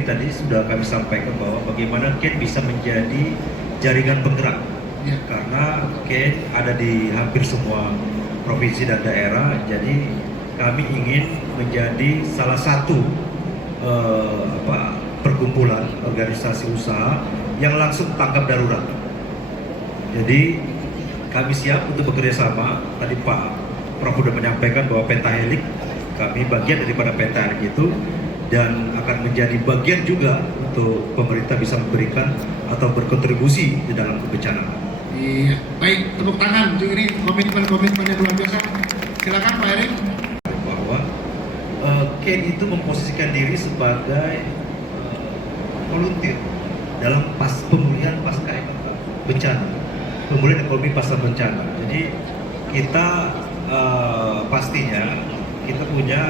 sendiri tadi sudah kami sampaikan bahwa bagaimana Ken bisa menjadi jaringan penggerak. Ya. Karena Ken ada di hampir semua provinsi dan daerah, jadi kami ingin menjadi salah satu perkumpulan organisasi usaha yang langsung tanggap darurat. Jadi kami siap untuk bekerja sama. Tadi Pak Prof sudah menyampaikan bahwa Pentahelix kami bagian daripada Pentahelix itu, dan akan menjadi bagian juga untuk pemerintah bisa memberikan atau berkontribusi di dalam kebencanaan. Iya, baik, tepuk tangan untuk ini komitmen yang luar biasa. Silakan Pak Erik. Bahwa Ken itu memposisikan diri sebagai volunteer dalam pemulihan pasca bencana, pemulihan ekonomi pasca bencana. Jadi kita pastinya kita punya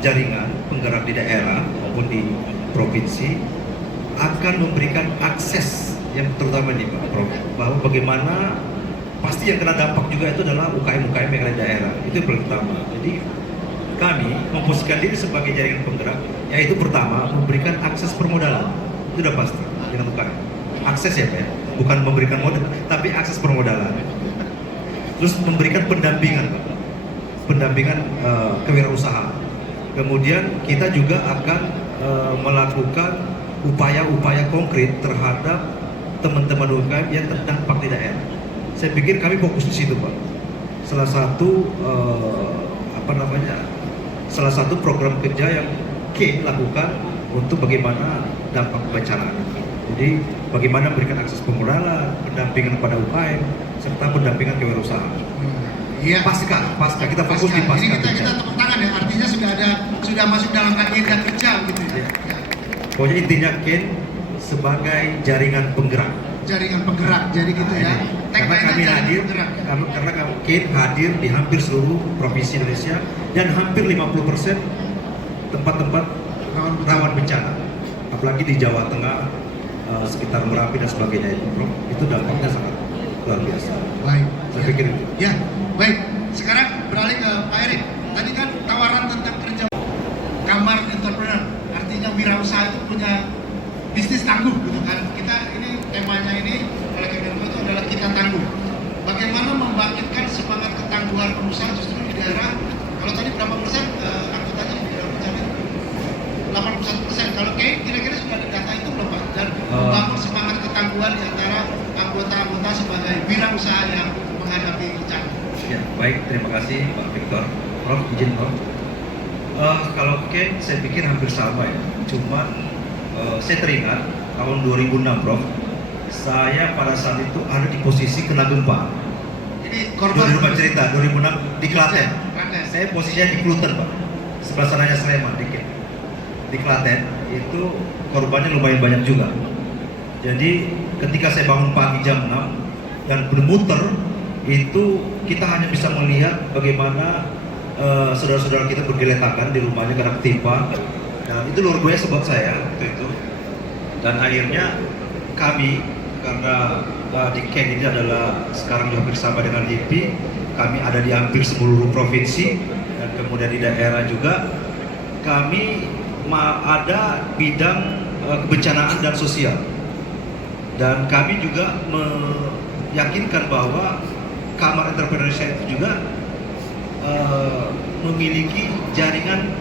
jaringan penggerak di daerah maupun di provinsi akan memberikan akses yang terutama nih Pak Prof, bahwa bagaimana pasti yang kena dampak juga itu adalah UKM-UKM yang ada di daerah, itu yang paling utama. Jadi kami memposisikan diri sebagai jaringan penggerak, yaitu pertama memberikan akses permodalan, itu udah pasti dengan UKM. Akses ya Pak ya, bukan memberikan modal, tapi akses permodalan. Terus memberikan pendampingan Pak, pendampingan kewirausahaan. Kemudian kita juga akan melakukan upaya-upaya konkret terhadap teman-teman UKM yang terdampak di daerah. Saya pikir kami fokus di situ Pak. Salah satu salah satu program kerja yang Ken lakukan untuk bagaimana dampak kebencanaan. Jadi bagaimana memberikan akses pemodalan, pendampingan pada UKM, serta pendampingan kewirausahaan. Iya. Pasca kita fokus di pasca. Ini kita tepuk tangan ya, artinya sudah masuk dalam agenda kerja gitu ya. Ya. Pokoknya intinya Ken sebagai jaringan penggerak. Jaringan penggerak, jadi gitu ya. Karena kami hadir, karena Ken hadir di hampir seluruh provinsi Indonesia dan hampir 50% tempat-tempat rawan bencana. Apalagi di Jawa Tengah, sekitar Merapi dan sebagainya itu dampaknya sangat luar biasa. Baik. Saya pikir itu. Ya, baik. Sekarang beralih ke Pak Erik. Tadi kan tawaran tentang kerja kamar entrepreneur, artinya wirausaha itu punya bisnis tangguh gitu kan. Kita ini temanya ini oleh Kemenko itu adalah kita tangguh. Bagaimana membangkitkan semangat ketangguhan pengusaha justru di daerah. Kalau tadi berapa persen angkutannya di daerah bencana? 81%. Kalau kira-kira sudah ada data itu belum Pak? Dan membangun semangat ketangguhan di antara anggota-anggota sebagai wirausaha yang menghadapi bencana. Ya, baik, terima kasih Pak Victor. Prof, izin Prof. Kalau Ken, saya pikir hampir sama ya. Cuman saya teringat tahun 2006 Prof, saya pada saat itu ada di posisi kena gempa. Ini korban 2006 di Klaten. Saya posisinya di Kluten Pak, sebelah sananya Sleman dikit. Di Klaten itu korbannya lumayan banyak juga. Jadi ketika saya bangun pagi jam 6 dan bermuter, itu kita hanya bisa melihat bagaimana saudara-saudara kita bergeletakan di rumahnya karena ketimpa. Nah, itu luar biasa buat saya waktu itu. Dan akhirnya kami, karena di Ken ini adalah sekarang hampir sama dengan HIPI, kami ada di hampir seluruh provinsi dan kemudian di daerah juga. Kami ada bidang kebencanaan dan sosial. Dan kami juga meyakinkan bahwa Kamar Entrepreneurship itu juga memiliki jaringan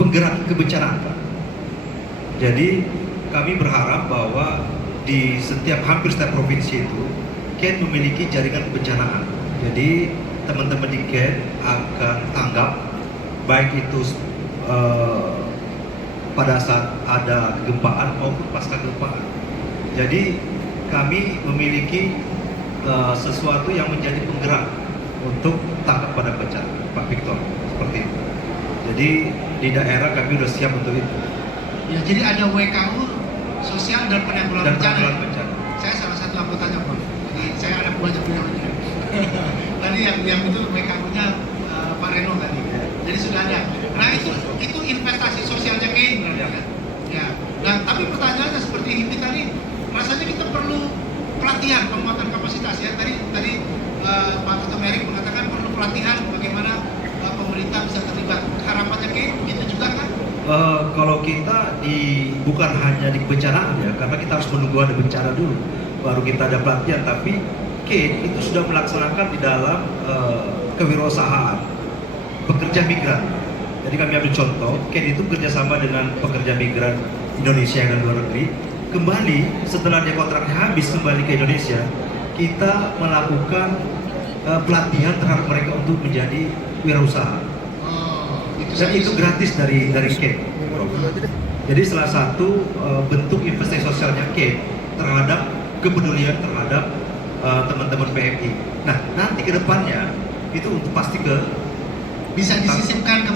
penggerak kebencanaan. Jadi kami berharap bahwa di hampir setiap provinsi itu Ken memiliki jaringan kebencanaan. Jadi teman-teman di Ken akan tanggap baik itu pada saat ada kegempaan maupun pasca kegempaan. Jadi kami memiliki sesuatu yang menjadi penggerak untuk tanggap pada bencana, Pak Victor, seperti itu. Jadi di daerah kami sudah siap untuk itu. Ya, jadi ada WKU sosial dan penanggulangan bencana. Saya salah satu anggotanya Pak. Jadi saya ada banyak punya. Tadi yang itu WKU-nya Pak Reno tadi. Jadi sudah ada. Nah itu investasi sosialnya Ken berarti kan. Ya. Nah tapi pertanyaannya seperti ini tadi, rasanya kita perlu pelatihan penguatan kapasitas ya. Tadi Pak Ketua Erik mengatakan perlu pelatihan bagaimana pemerintah bisa terlibat. Harapannya Ken begitu juga kan? Kalau kita bukan hanya di kebencanaan ya, karena kita harus menunggu ada bencana dulu, baru kita ada pelatihan. Tapi Kate itu sudah melaksanakan di dalam kewirausahaan pekerja migran. Jadi kami ambil contoh, Kate itu kerjasama dengan pekerja migran Indonesia dan luar negeri. Kembali setelah dia kontraknya habis kembali ke Indonesia, kita melakukan pelatihan terhadap mereka untuk menjadi wirausaha. Dan itu gratis dari Kate. Jadi salah satu bentuk investasi sosialnya Kate terhadap kepedulian terhadap teman-teman PMI. Nah, nanti ke depannya itu untuk pasti bisa disisipkan ke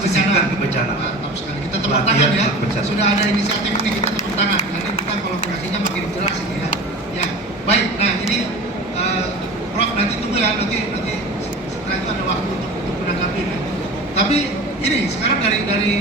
bencana. Mantap sekali. Kita tepuk tangan ya. Sudah ada inisiatif ini, kita tepuk tangan. Nanti kita kolaborasinya makin jelas ini ya. Ya, baik. Nah ini Prof nanti tunggu ya. Nanti setelah itu ada waktu untuk menanggapi. Tapi ini sekarang dari